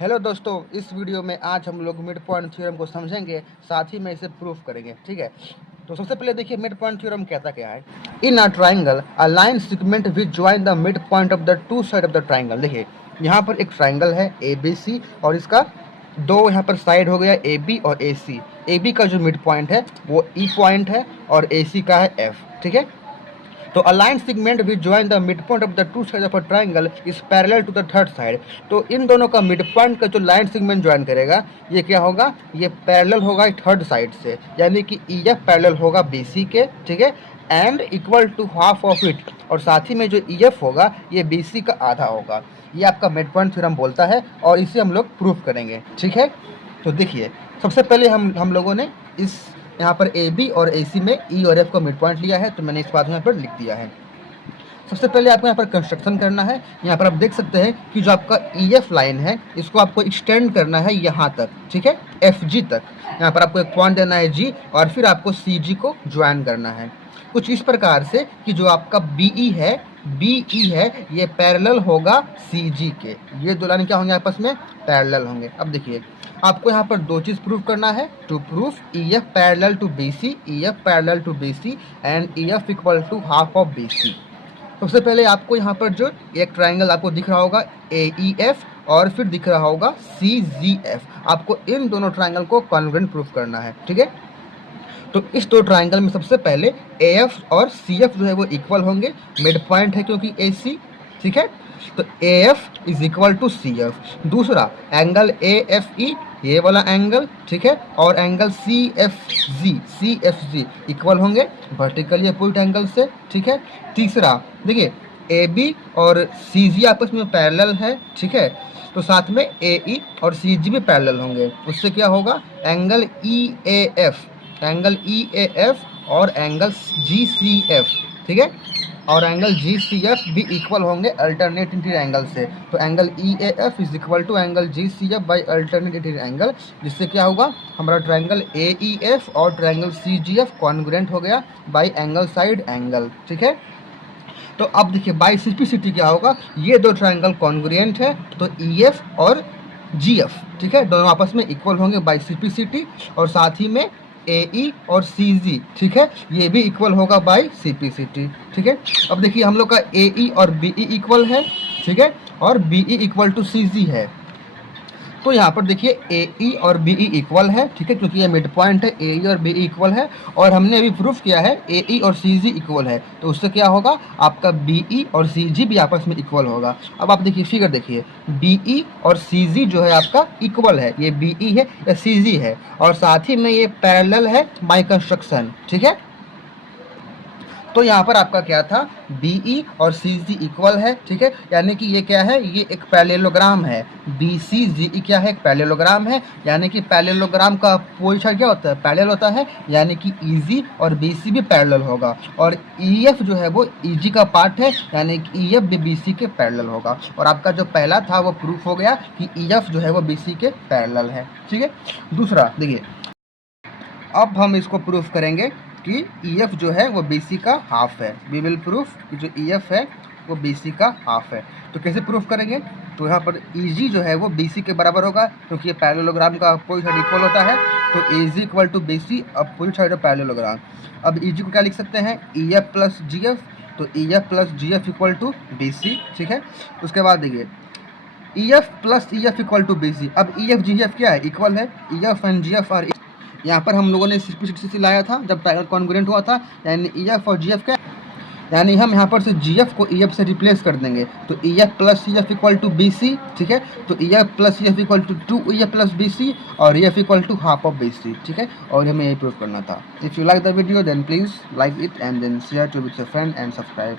Hello दोस्तों, इस video में आज हम लोग मिड पॉइंट थ्योरम को समझेंगे, साथ ही में इसे प्रूफ करेंगे। ठीक है, तो सबसे पहले देखिए मिड पॉइंट थ्योरम कहता क्या है। In a triangle a line segment which join the mid point of the two side of the triangle. देखिए यहाँ पर एक ट्राइंगल है ए बी सी और इसका दो यहाँ पर साइड हो गया ए बी और ए सी। ए बी का जो मिड पॉइंट है वो ई पॉइंट है और ए सी का है एफ। ठीक है, तो a line segment which join the midpoint of the two sides of a triangle is parallel to the third side। तो इन दोनों का मिड पॉइंट का जो लाइन सेगमेंट ज्वाइन करेगा ये क्या होगा, ये पैरेलल होगा थर्ड साइड से, यानी कि ई एफ पैरेलल होगा बी सी के। ठीक है, and equal to half of it, और साथ ही में जो ई एफ होगा ये बी सी का आधा होगा। ये आपका मिड पॉइंट थ्योरम बोलता है और इसे हम लोग प्रूफ करेंगे। ठीक है, तो देखिए सबसे पहले हम लोगों ने इस यहाँ पर ए बी और ए सी में ई और एफ का मिड पॉइंट लिया है, तो मैंने इस बात में यहाँ पर लिख दिया है। सबसे पहले आपको यहाँ पर कंस्ट्रक्शन करना है। यहाँ पर आप देख सकते हैं कि जो आपका ई एफ लाइन है इसको आपको एक्सटेंड करना है यहाँ तक। ठीक है, एफ जी तक। यहाँ पर आपको एक पॉइंट देना है जी, और फिर आपको सी जी को ज्वाइन करना है कुछ इस प्रकार से कि जो आपका बी ई है, बी ई है, ये पैरेलल होगा सी जी के। ये दो लाइन क्या होंगे, आपस में पैरेलल होंगे। अब देखिए आपको यहाँ पर दो चीज़ प्रूफ करना है। To proof E F parallel to B C, E F parallel to B C and E F equal to half of B C. सबसे पहले आपको यहाँ पर जो एक ट्राइंगल आपको दिख रहा होगा ए ई एफ और फिर दिख रहा होगा सी जी एफ, आपको इन दोनों ट्राइंगल को कॉन्ग्रुएंट प्रूफ करना है। ठीक है, तो इस दो ट्राइंगल में सबसे पहले ए एफ और सी एफ जो है वो इक्वल होंगे, मिड पॉइंट है क्योंकि ए सी। ठीक है, तो A F is equal to C F. दूसरा एंगल ए एफ ई, ये वाला एंगल, ठीक है, और angle C F G equal होंगे वर्टिकली अपोजिट एंगल से। ठीक है, तीसरा देखिए ए बी और सी जी आपस में पैरेलल है। ठीक है, तो साथ में ए ई और सी जी भी पैरेलल होंगे। उससे क्या होगा, angle E A F, angle E A F और एंगल जी सी एफ। ठीक है, और एंगल जी सी एफ भी इक्वल होंगे अल्टरनेट इंटीरियर एंगल से। तो angle E A F is equal to angle G C F by alternate interior angle, जिससे क्या होगा, हमारा ट्रायंगल ए ई एफ और triangle C G F congruent हो गया बाई एंगल साइड एंगल। ठीक है, तो अब देखिए बाई सिम्प्लिसिटी क्या होगा, ये दो ट्रायंगल कॉन्ग्रुएंट है तो ई एफ और जी एफ, ठीक है, दोनों आपस में इक्वल होंगे बाई सिम्प्लिसिटी, और साथ ही में ए ई और सी जी, ठीक है, ये भी इक्वल होगा बाई सिम्प्लिसिटी। ठीक है, अब देखिए हम लोग का ए ई और बी ई इक्वल है। ठीक है, और बी ई इक्वल टू सी जी है, तो यहाँ पर देखिए ए ई और बी ई इक्वल है। ठीक है, क्योंकि ये मिड पॉइंट है, ए ई और बी ई इक्वल है, और हमने अभी प्रूफ किया है ए ई और सी जी इक्वल है, तो उससे क्या होगा, आपका बी ई और सी जी भी आपस में इक्वल होगा। अब आप देखिए फिगर देखिए, बी ई और सी जी जो है आपका इक्वल है, ये बी ई है या सी जी है, और साथ ही में ये पैरेलल है बाय कंस्ट्रक्शन। ठीक है, तो यहाँ पर आपका क्या था, बी ई और सी जी इक्वल है। ठीक है, यानी कि ये क्या है, ये एक पैरेललोग्राम है। बी सी जी ई क्या है, एक पैरेललोग्राम है, यानी कि पैरेललोग्राम का पोजीशन क्या होता है, पैरेलल होता है, यानी कि ई जी और बी सी भी पैरेलल होगा, और ई एफ जो है वो ई जी का पार्ट है, यानी कि ई एफ भी बी सी के पैरेलल होगा। और आपका जो पहला था वो प्रूफ हो गया कि ई एफ जो है वो बी सी के पैरेलल है। ठीक है, दूसरा देखिए अब हम इसको प्रूफ करेंगे कि ई एफ जो है वो बी सी का हाफ है। वी विल प्रूफ कि जो ई एफ है वो बी सी का हाफ है। तो कैसे प्रूफ करेंगे, तो यहाँ पर ई जी जो है वो बी सी के बराबर होगा, क्योंकि ये पैरेललोग्राम का अपोजिट साइड इक्वल होता है, तो A G equal to B C opposite side of parallelogram. अब ई जी को क्या लिख सकते हैं, E F plus G F, तो E F plus G F equal to B C. ठीक है, उसके बाद देखिए E F plus E F equal to B C. अब ई एफ जी एफ क्या है, इक्वल है, E F and G F are, यहाँ पर हम लोगों ने सिम्प्लिसिटी लाया था जब ट्रायंगल कॉन्ग्रुएंट हुआ था, यानी ई एफ और जी एफ का, यानी हम यहाँ पर से जी एफ को ई एफ से रिप्लेस कर देंगे, तो E F plus E F equal to B C. ठीक है, तो E F plus E F equal to two E F plus B C, और E F equal to half of B C. ठीक है, और हमें यही प्रूव करना था। If you like the video then please like it and then share to with your friend and subscribe.